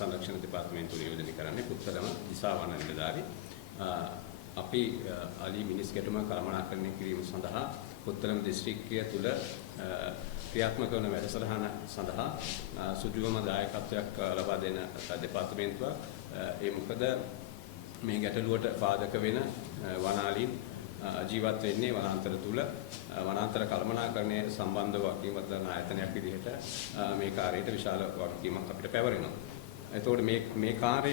සංරක්ෂණ දෙපාර්තමේන්තුව නියෝජනය කරන්නේ පුත්තලම දිසාවන නිලධාරී. අපි අලි මිනිස් ගැටුම කළමනාකරණය කිරීම සඳහා පුත්තලම දිස්ත්‍රික්කය තුළ ක්‍රියාත්මක වන වැඩසටහන සඳහා සුජුවම දායකත්වයක් ලබා දෙන දෙපාර්තමේන්තුවක්. ඒ මොකද මේ ගැටලුවට පාදක වෙන වනාලීන් ජීවත් වෙන්නේ වනාන්තර තුල වනාන්තර කළමනාකරණය සම්බන්ධව වගකීමක් දරන ආයතනයක් විදිහට මේ කාර්යයට විශාල වගකීමක් අපිට පැවරෙනවා. එතකොට මේ කාර්ය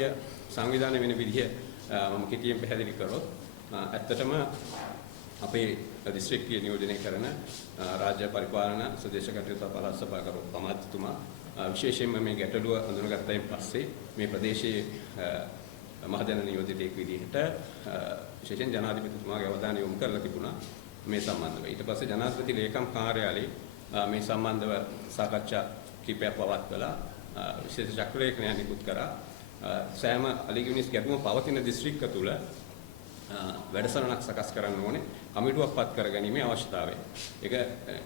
සංවිධානය වෙන විදිහ මම කෙටියෙන් පැහැදිලි කරොත් ඇත්තටම අපේ දිස්ත්‍රික්කීය නියෝජනය කරන රාජ්‍ය පරිපාලන සුදේශ කටයුතු පළාත් සභාකරු අමාත්‍යතුමා විශේෂයෙන්ම මේ ගැටලුව හඳුනාගත්තයින් පස්සේ මේ ප්‍රදේශයේ මහජන නියෝජිතයෙක් විදිහට විශේෂයෙන් ජනාධිපතිතුමාගේ අවධානය යොමු කරලා තිබුණා මේ සම්බන්ධව. ඊට පස්සේ ජනාධිපති ලේකම් කාර්යාලයේ මේ සම්බන්ධව සාකච්ඡා කිහිපයක් පවත්වලා විශේෂ චක්‍රලේඛනයක් නිකුත් කරා. සෑම අලිගිනිස් ගැටුම පවතින දිස්ත්‍රික්ක තුල වැඩසටහනක් සකස් කරන්න ඕනේ කමිටුවක් පත් කරගැනීමේ අවශ්‍යතාවය. ඒක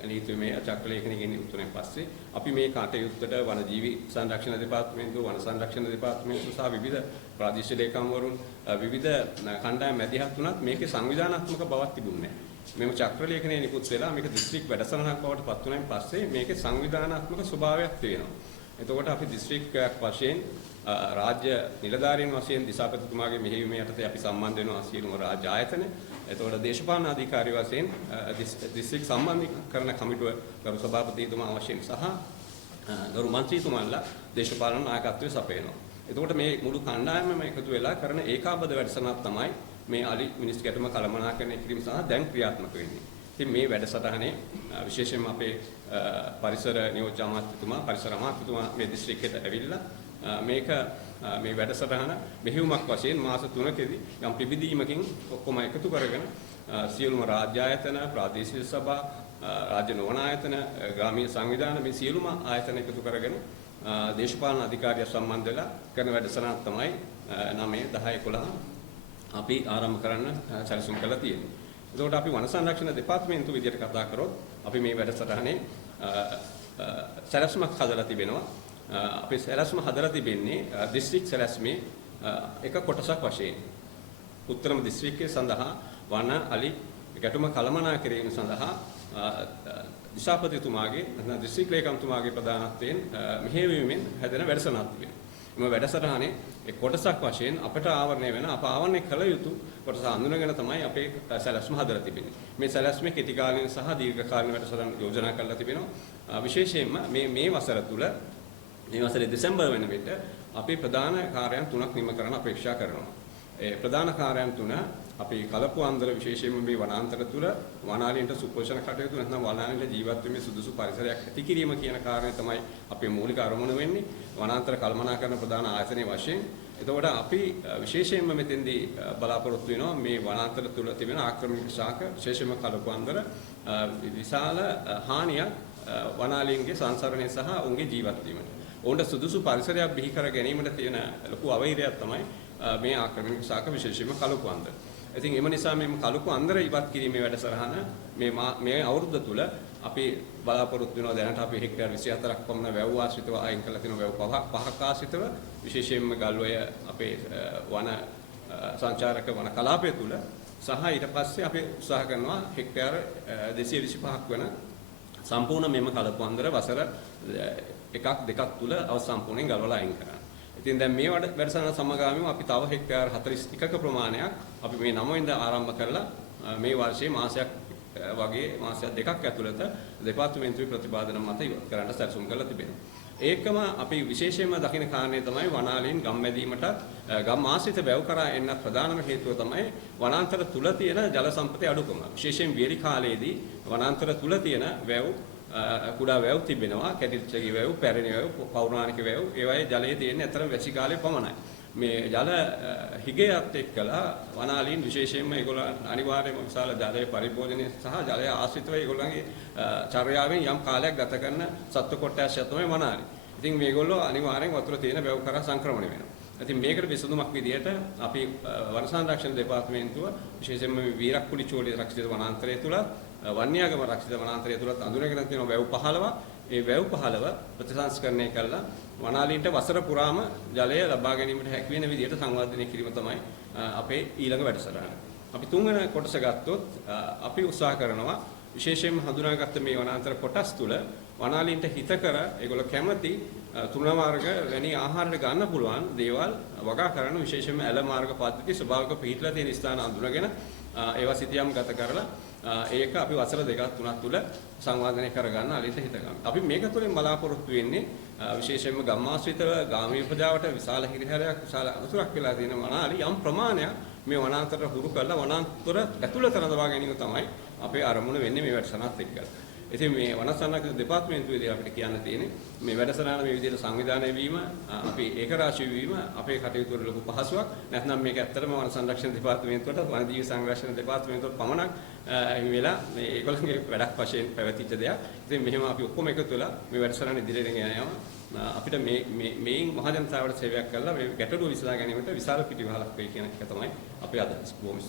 නීතිමය චක්‍රලේඛනකින් උතුරෙන් පස්සේ අපි මේ කටයුත්තට වනජීවි සංරක්ෂණ දෙපාර්තමේන්තුව, වන සංරක්ෂණ දෙපාර්තමේන්තුව සහ විවිධ ප්‍රාදේශීය ලේකම්වරුන් විවිධ කණ්ඩායම් මැදිහත් වුණත් මේකේ සංවිධානාත්මක බවක් තිබුණේ නැහැ. මෙම චක්‍රලේඛනයේ නිකුත් වෙලා මේක දිස්ත්‍රික් වැඩසටහනක් බවට පත් වුණායින් පස්සේ මේකේ සංවිධානාත්මක ස්වභාවයක් තියෙනවා. එතකොට අපි දිස්ත්‍රික්කයක් වශයෙන් රාජ්‍ය නිලධාරීන් වශයෙන් දිසාපතිතුමාගේ මෙහෙයුම යටතේ අපි සම්බන්ධ වෙනවා සියලුම රාජ්‍ය ආයතන. එතකොට දේශපාලන අධිකාරී වශයෙන් දිස්ත්‍රික් සම්බන්ධීකරණ කමිටුව ගරු සභාපතිතුමා වශයෙන් සහ ගරු මන්ත්‍රීතුමාලා දේශපාලන නායකත්වයේ සපයනවා. එතකොට මේ මුළු කණ්ඩායමම එකතු වෙලා කරන ඒකාබද්ධ වැඩසටහනක් තමයි මේ අලි මිනිස් ගැටුම කළමනාකරණය කිරීම සඳහා දැන් ක්‍රියාත්මක වෙන්නේ. ඉතින් මේ වැඩසටහනේ විශේෂයෙන්ම අපේ පරිසර නියෝජ්‍ය අමාත්‍යතුමා පරිසර අමාත්‍යතුමා මේ දිස්ත්‍රික්කයට ඇවිල්ලා මේ වැඩසටහන මෙහෙයුමක් වශයෙන් මාස 3කදී යම් පිබිදීමකින් ඔක්කොම එකතු කරගෙන සියලුම රාජ්‍ය ආයතන, ප්‍රාදේශීය සභා, රාජ්‍ය නොවන ආයතන, ග්‍රාමීය සංවිධාන මේ සියලුම ආයතන එකතු කරගෙන දේශපාලන අධිකාරිය සම්බන්ධ වෙලා කරන වැඩසටහනක් තමයි 9, 10, 11 අපි ආරම්භ කරන්න සැලසුම් කරලා තියෙන්නේ. එතකොට අපි වන සංරක්ෂණ දෙපාර්තමේන්තුව විදිහට කතා කරොත් අපි මේ වැඩසටහනේ සැලසුමක් හදලා තිබෙනවා. අපි සැලැස්ම හදලා තිබෙන්නේ දිස්ත්‍රික් සැලැස්මේ එක කොටසක් වශයෙන්. උත්තරම දිස්ත්‍රික්කයේ සඳහා වන අලි ගැටුම කළමනාකරීම සඳහා දිසාපතිතුමාගේ නැත්නම් දිස්ත්‍රික් ලේකම්තුමාගේ ප්‍රධානත්වයෙන් මෙහෙයවීමෙන් හැදෙන වැඩසටහනක් තිබෙනවා. මේ වැඩසටහනේ ඒ කොටසක් වශයෙන් අපට ආවරණය වෙන අප ආවරණය කළ යුතු කොටස අඳුනගෙන තමයි අපේ සැලැස්ම හදලා තිබෙන්නේ. මේ සැලැස්මේ කෙටි කාලීන සහ දීර්ඝ කාලීන වැඩසටහන් යෝජනා කරලා තිබෙනවා. විශේෂයෙන්ම මේ වසර තුල මේ වසරේ දෙසැම්බර් වෙන විට අපි ප්‍රධාන කාර්යයන් 3ක් නිම කරන්න අපේක්ෂා කරනවා. ඒ ප්‍රධාන කාර්යයන් 3 අපි කලපු අන්දර විශේෂයෙන්ම මේ වනාන්තර තුල වනාලීන්ට සුපෝෂණ කටයුතු නැත්නම් වනාලීන්ට ජීවත් වීමේ සුදුසු පරිසරයක් ඇති කිරීම කියන කාරණය තමයි අපේ මූලික අරමුණ වෙන්නේ. වනාන්තර කළමනාකරණ ප්‍රධාන ආයතනයේ වශයෙන්. එතකොට අපි විශේෂයෙන්ම මෙතෙන්දී බලාපොරොත්තු වෙනවා මේ වනාන්තර තුල තිබෙන ආක්‍රමණික ශාක විශේෂයෙන්ම කලපු අන්දර විශාල හානියක් වනාලීන්ගේ සංසරණය සහ ඔවුන්ගේ ජීවත් වීමට. ඔවුන්ට සුදුසු පරිසරයක් බිහි කර ගැනීමට තියෙන ලොකු අවහිරයක් තමයි මේ ආක්‍රමණික ශාක විශේෂයෙන්ම කලපු අන්දර. ඉතින් එම නිසා මේ කලපු අන්දර ඉවත් කිරීමේ වැඩසටහන මේ අවුරුද්ද තුල අපි බලාපොරොත්තු වෙනවා. දැනට අපි හෙක්ටර් 24ක් පමණ වැව් ආශ්‍රිතව අයින් කරලා තියෙනවා. වැව් පහක් ආශ්‍රිතව විශේෂයෙන්ම ගල්ඔය අපේ වන සංචාරක වන කලාපය තුල සහ ඊට පස්සේ අපි උත්සාහ කරනවා හෙක්ටර් 225ක් වෙන සම්පූර්ණ මෙම කලපු අන්දර වසර 1-2 තුල සම්පූර්ණයෙන් ගලවලා අයින් කරනවා. ඉතින් දැන් මේ වැඩසටහන සමගාමීව අපි තව හෙක්ටාර් 41ක ප්‍රමාණයක් අපි මේ 9 වෙනිදා ආරම්භ කරලා මේ වර්ෂයේ මාසයක් වගේ මාසයක් දෙකක් ඇතුළත දෙපාර්තමේන්තුවේ ප්‍රතිපාදන මත ඉවත් කරන්න සැලසුම් කරලා තිබෙනවා. ඒකම අපි විශේෂයෙන්ම දකින කාරණේ තමයි වනාලීන් ගම්මැදීමට ගම් ආශ්‍රිත වැව් කරා එන්න ප්‍රධානම හේතුව තමයි වනාන්තර තුල තියෙන ජල සම්පතේ අඩුකම. විශේෂයෙන් වියලි කාලයේදී වනාන්තර තුල තියෙන වැව් කුඩා වැව් තිබෙනවා. කැටිච්චගේ වැව්, පැරණි වැව්, පෞරාණික වැව්. ඒවායේ ජලය තියෙන්නේ අතර වැසි කාලේ පමණයි. මේ ජල හිගයත් එක්කලා වනාලීන් විශේෂයෙන්ම ඒගොල්ලෝ අනිවාර්යයෙන්ම විශාල ජලයේ පරිභෝජනය සහ ජලය ආශ්‍රිතව ඒගොල්ලන්ගේ චර්යාවෙන් යම් කාලයක් ගත කරන සත්ත්ව කොට්ටාශය තමයි වනාලී. ඉතින් මේගොල්ලෝ අනිවාර්යෙන් වතුර තියෙන වැව් කරා සංක්‍රමණය වෙනවා. ඉතින් මේකට විසඳුමක් විදිහට අපි වන සංරක්ෂණ දෙපාර්තමේන්තුව විශේෂයෙන්ම වීරක්කුඩි චෝලී රක්ෂිත වනාන්තරය තුල වන්‍යාගම රක්ෂිත වනාන්තරය තුලත් අඳුනගෙන තියෙන වැව් 15 ඒ වැව් පහළව ප්‍රතිසංස්කරණය කළා වනාලීන්ට වසර පුරාම ජලය ලබා ගැනීමට හැකි වෙන විදිහට සංවර්ධනය කිරීම තමයි අපේ ඊළඟ වැඩසටහන. අපි තුන්වෙනි කොටස ගත්තොත් අපි උත්සාහ කරනවා විශේෂයෙන්ම හඳුනාගත්ත මේ වනාන්තර කොටස් තුල වනාලීන්ට හිතකර ඒගොල්ලෝ කැමති තෘණමාර්ග වැනි ආහාරට ගන්න පුළුවන් දේවල් වගා කරන විශේෂයෙන්ම ඇල මාර්ග පද්ධති ස්වභාවික පිහිටලා තියෙන ස්ථාන අඳුනගෙන ඒවා සිතියම් ගත කරලා ඒක අපි වසර 2ක් 3ක් තුල සංවර්ධනය කරගන්න අලිට හිත ගන්න. අපි මේක තුළින් බලාපොරොත්තු වෙන්නේ විශේෂයෙන්ම ගම්මාශ්‍රිතව ගාමීය ප්‍රජාවට විශාල හිරිහැරයක් විශාල අනුසුරක් වෙලා තියෙන වනාලි යම් ප්‍රමාණයක් මේ වනාන්තර හුරු කරලා වනාන්තර ඇතුළත රඳවා ගැනීම තමයි අපේ අරමුණ වෙන්නේ මේ වැඩසටහනත් එක්ක. ඉතින් මේ වන සංරක්ෂණ දෙපාර්තමේන්තුවේදී අපිට කියන්න තියෙන්නේ මේ වැඩසටහන මේ විදිහට සංවිධානය වීම අපි ඒකරාශී වීම අපේ කටයුතු වල ලොකු පහසුවක්. නැත්නම් මේක ඇත්තටම වන සංරක්ෂණ දෙපාර්තමේන්තුවට වනජීවි සංරක්ෂණ දෙපාර්තමේන්තුවට පමණක් වෙලා මේ ඒගොල්ලන්ගේ වැඩක් වශයෙන් පැවතිච්ච දෙයක්. ඉතින් මෙහෙම අපි ඔක්කොම එකතු වෙලා මේ වැඩසටහන ඉදිරියට ගෙන යනවා. අපිට මේන් මහජනතාවට සේවයක් කරලා මේ ගැටලුව විසඳා ගැනීමට විශාල පිටිවහලක් වෙයි කියන එක තමයි අපේ අදහස. බොහොම